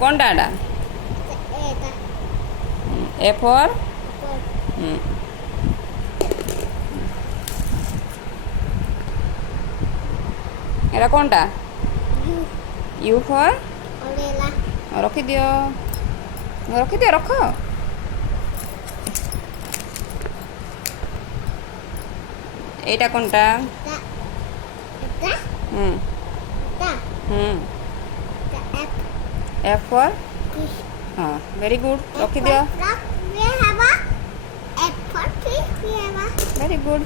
কোনটা এটা? এ ফর এটা কোনটা? ইউ ফর রଖିদিও রখিদিও রখ। এইটা কোনটা? হুম হুম এফ ফর হ্যাঁ ভেরি গুড রখিদিও ভেরি গুড।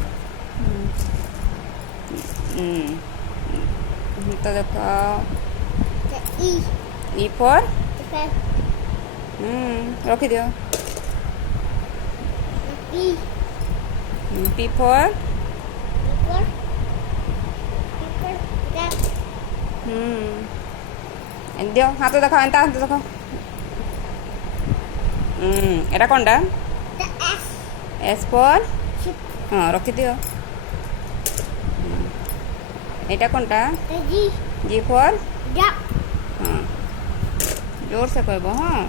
তো দেখো ই ফর রখিদিও পি ফর দিও হাতে দেখাও এনতা হাতে দেখাও। এটা কোনটা? এস ফর হ্যাঁ রখিদিও। এটা কোনটা? জি ফর হ্যাঁ জোর সে কইব হ্যাঁ।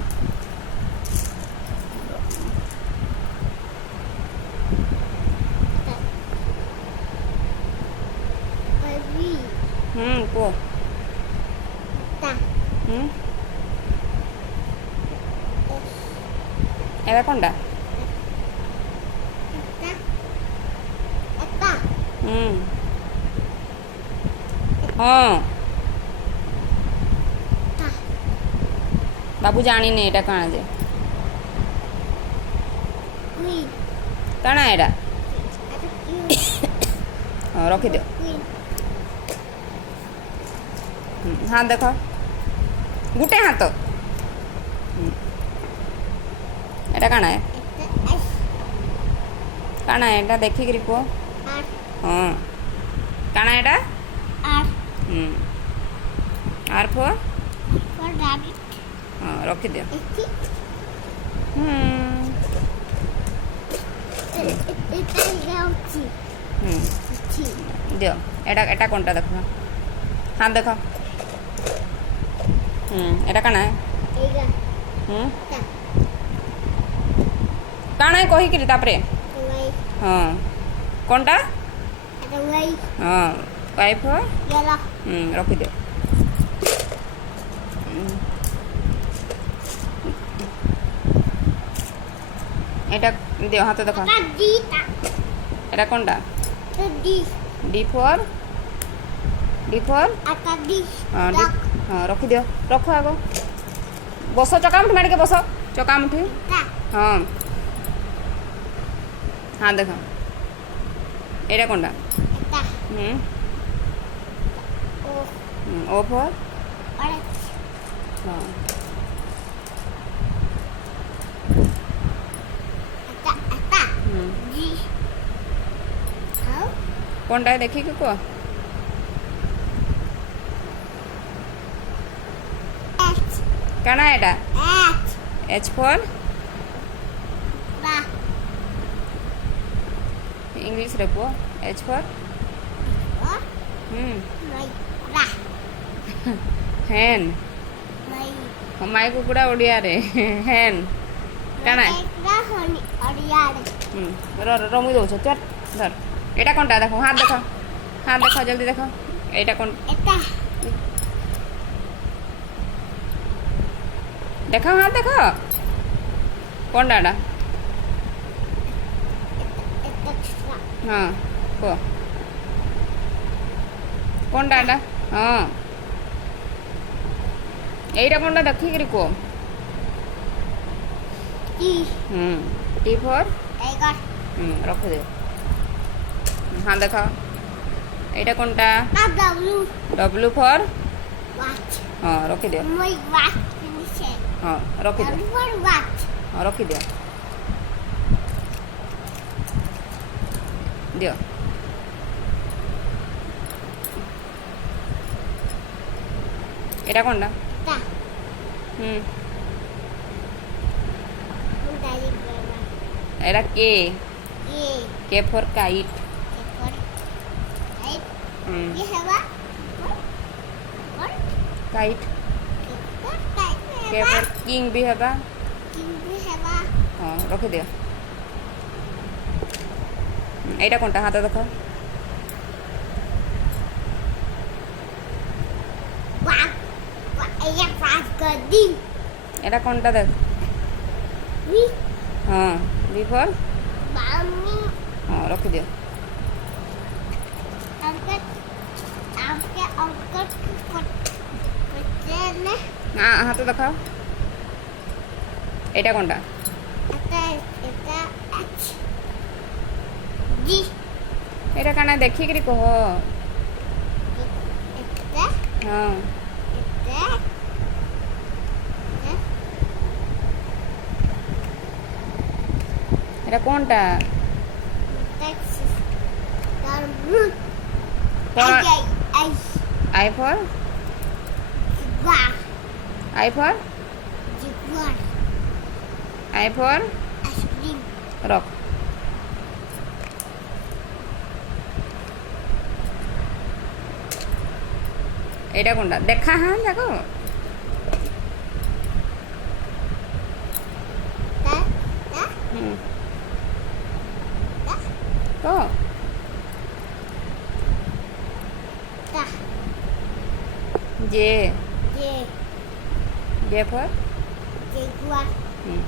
কো এটা কোনটা? হ্যাঁ বাবু জানিনি এটা কাଣା যে কাଣା এটা ହଁ ରଖିଦିଅ। ହାତ ଦେଖ ଗୋଟେ ହାତ ଏଇଟା କାଣା କାଣା ଏଇଟା ଦେଖିକିରି କୁହ। ହଁ କାଣା ଏଇଟା? ଆର୍ ଫୋର୍ ହଁ ରଖିଦିଅ। ଦିଅ ଏଇଟା ଏଇଟା কোনটা ଦେଖ ହାତ ଦେଖ। ଏଇଟା କାଣା କାଣା କହିକିରି ତାପରେ ହଁ কোনটা? ହଁ ୱାଇ ଫୋର୍ ରଖିଦିଅ। এটা দিও হাতে দেখো এটা কোনটা? ডি ফোর ডি ফোর ହଁ ରଖିଦିଅ ରଖ ଆଗ ବସ ଚକାମୁଠି ମାଡ଼ିକେ ବସ ଚକାମୁଠି ହଁ ହଁ ଦେଖ ଏଇଟା କୋନଟା? ଓ ଫୋର୍ ହଁ কোনটা ଦେଖିକି କୁହ। କାଣା ଏଇଟା? ଏଚ୍ ଫୋର୍ ଇଂଲିଶରେ କୁହ। ଏଚ୍ ଫୋର୍ ହେନ୍ ମାଇ କୁକୁଡ଼ା ଓଡ଼ିଆରେ ହେନ୍ କାଣା ରମି ଦଉଛ ଚଟ ଧର। ଏଇଟା কোনটা ଦେଖ ହାତ ଦେଖ ହାତ ଦେଖ ଜଲ୍ଦି ଦେଖ ଏଇଟା কোন ଦେଖ ହାତ ଦେଖ কোনটা ଏଟା? ହଁ କୁହ কোনটা ଏଟା? ହଁ এইটা কোনটা ଦେଖିକିରି କୁହ। ଟି ଫୋର୍ ରଖିଦିଅ। ହଁ ଦେଖ এইটা কোনটা? ଡବ୍ଲୁ ଫୋର୍ ହଁ ରଖିଦିଅ। ହଁ ରଖିଦିଅ ହଁ ରଖିଦିଅ ଦିଅ। এটা কোনটা? এটা K K for kite kite K for king ବି ହେବା କିନ୍ତୁ ହେବା ହଁ ରଖିଦିଅ ଏଇଟା କ'ଣଟା ହାତ ଦେଖ ଏଇଟା ପାସ୍ କରିଦି ଏଇଟା କ'ଣଟା ଦେଖ ହଁ ବି ଫର୍ ମାମି ହଁ ରଖିଦିଅ अंकल आपके अंकल पटेल ହାତ ଦେଖାଅ ଏଇଟା କ'ଣଟା এটা জি ଏଇଟା କାଣା ଦେଖିକିରି କହ এটা ହଁ এটা ଏଇଟା କ'ଣଟା Texas dan root କ'ଣ ay I for jaguar I for jaguar I for ice cream ରଖ ଏଇଟା କ'ଣଟା ଦେଖା ହଁ ଯାକ da da ହୁଁ da କହ da ଯେ je ଯେ ଫର୍ jaguar ହୁଁ